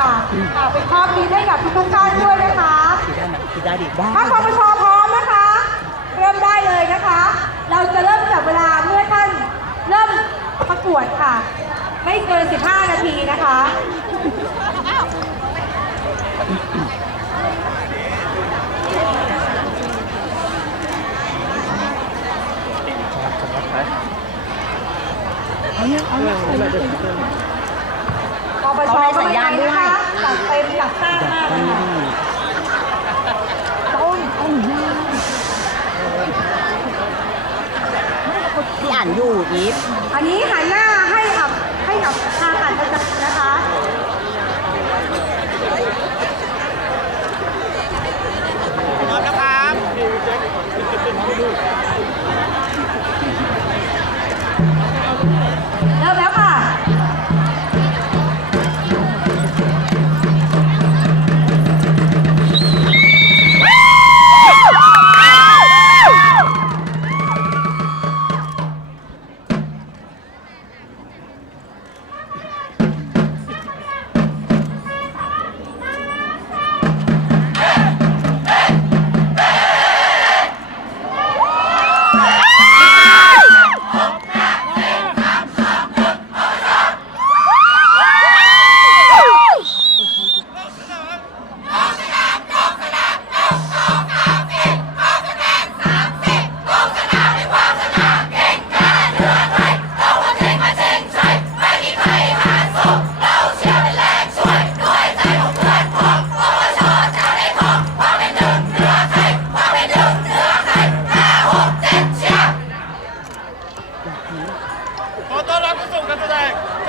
ค่ะอ่าเป็นข้อคิดให้กับทุกๆท่านด้วยนะคะปิดได้ดิได้ถ้าปปชพร้อมนะคะ เริ่มได้เลยนะคะ เราจะเริ่มจับเวลาเมื่อท่านเริ่มประกวดค่ะ ไม่เกิน 15 นาทีนะคะป ปชก็ไม่ได้นะคะจัดเต็มจัดสร้างมากเลยค่ะต้นต้นยาพี่อ่านอยู่อีฟอันนี้หันหน้าให้กับให้กับทางอ่านประจักษ์นะคะ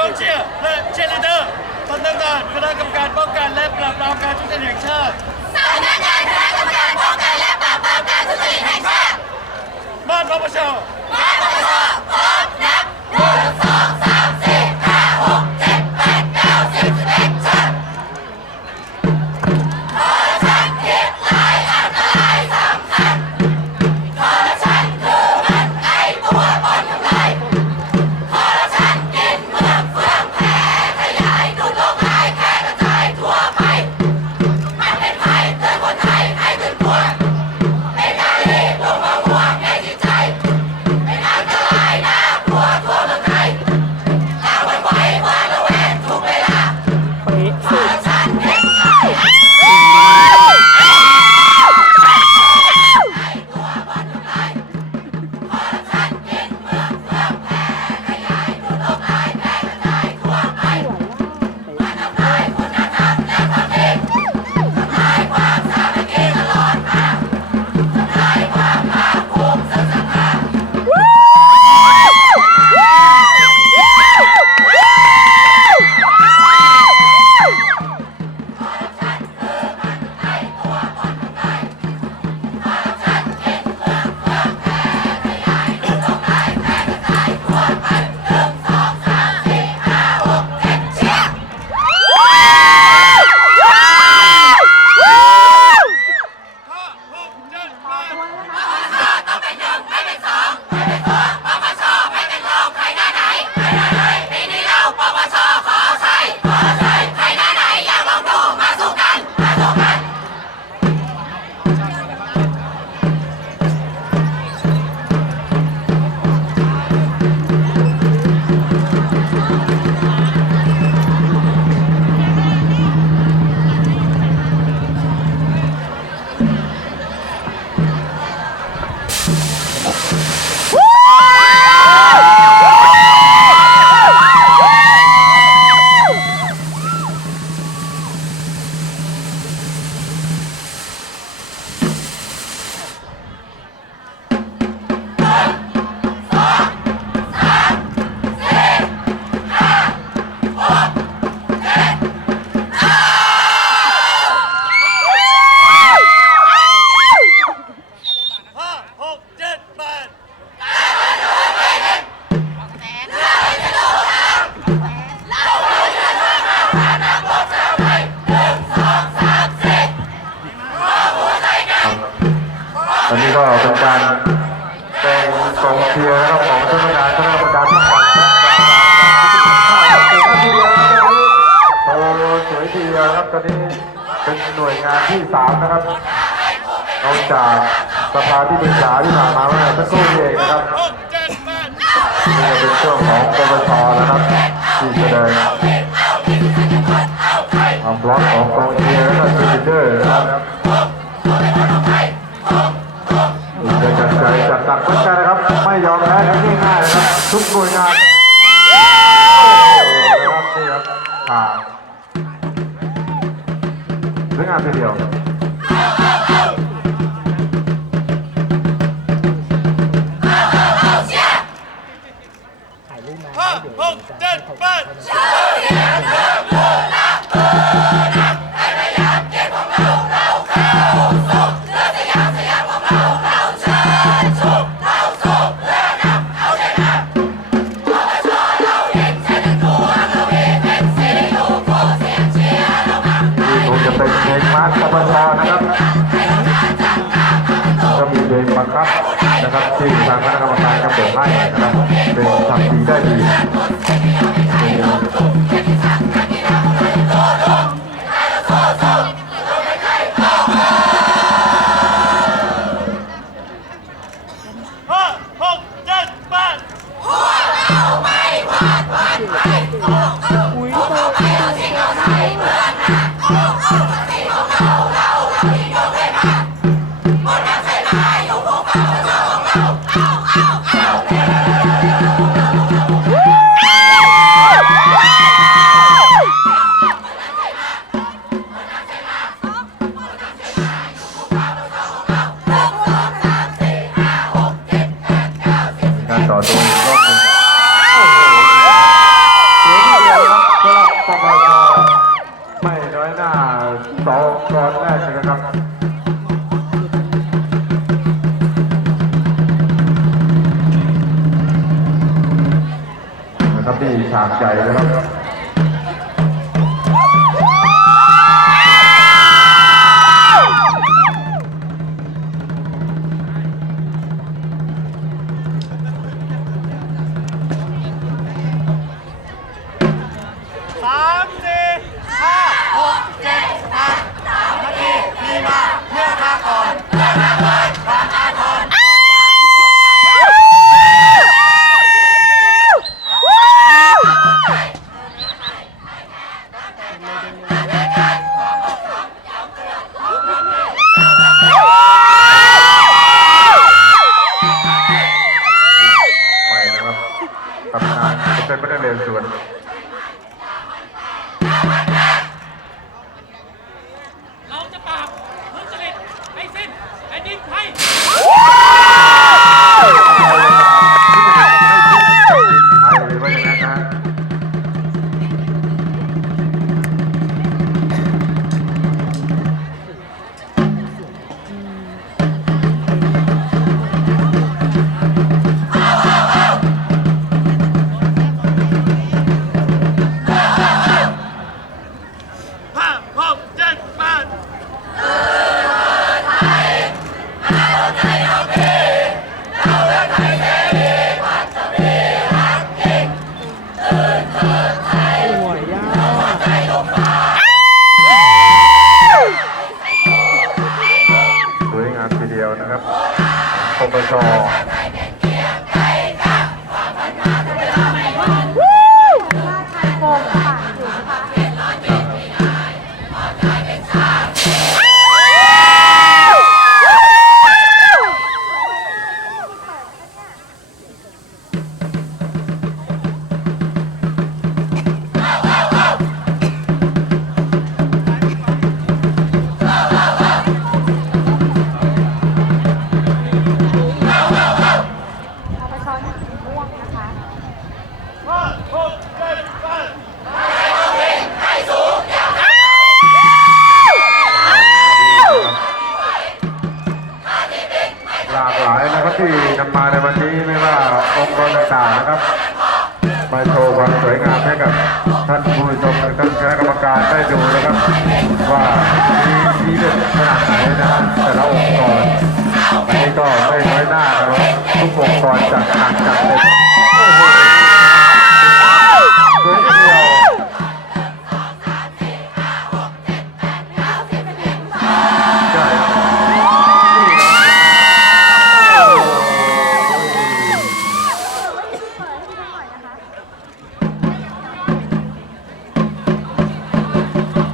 กองเชียร์และเชียร์ลีดเดอร์สำนักงานคณะกรรมการป้องกันและปราบปรามการทุจริตแห่งชาติสำนักงานคณะกรรมการป้องกันและปราบปรามการทุจริตแห่งชาติบ้านปปชบ้านปปช ก็เป็นการเป็นกองเชียร์นะครับของท่านประธานคณะกรรมการทั้งหมดนะครับโอ้เสียวยทีเดียวครับตอนนี้เป็นหน่วยงานที่สามนะครับนอกจากสภาที่ปรึกษาที่ผ่านมาเมื่อสักครู่เองนะครับหกเจ็ดแปดนี่จะเป็นช่วงของปปชนะครับที่แสดงความร้อมของกองเชียร์และก็ซูเดอร์นะครับ อีกเดือนกันใจจัดตักเหมือนกันนะครับ ไม่ยอมแพ้กันง่ายๆนะครับ ทุกหน่วยงานโอ้โหนะครับนี่ครับผ่านสวยงามทีเดียวถ่ายรูปมาห้าหกเจ็ดแปด ครับนะครับที่ฉากใหญ่นะครับ ป ม่วงนะคะห้าหกเจ็ดแปดหลากหลายนะครับที่นำมาในวันนี้ไม่ว่าองค์กรต่างๆนะครับมาโชว์ความสวยงามให้กับท่านผู้ชมและท่านคณะกรรมการได้ดูนะครับว่า ผู้ปกครองจากทางการเลย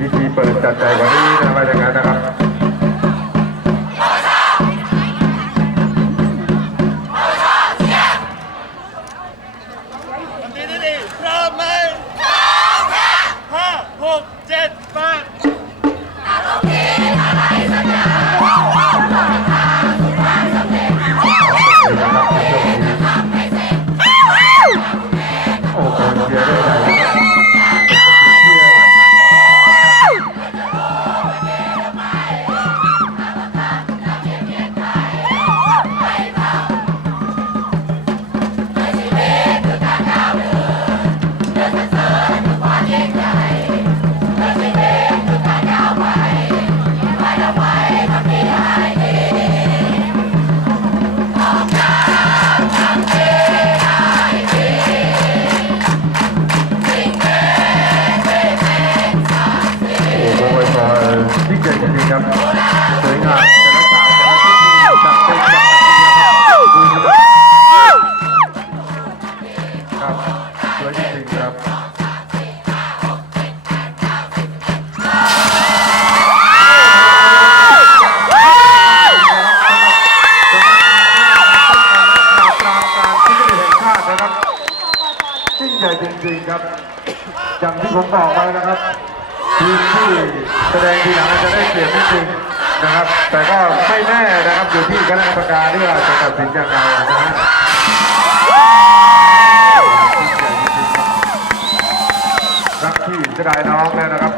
วิธีเปิดจัดใจวันนี้นะมาจา ทีมที่แสดงทีหลังอาจจะได้เปรียบนิดนึงนะครับ แต่ก็ไม่แน่นะครับอยู่ที่คณะกรรมการที่ว่าจะตัดสินยังไงนะครับรักที่จะได้น้องแน่นะครับ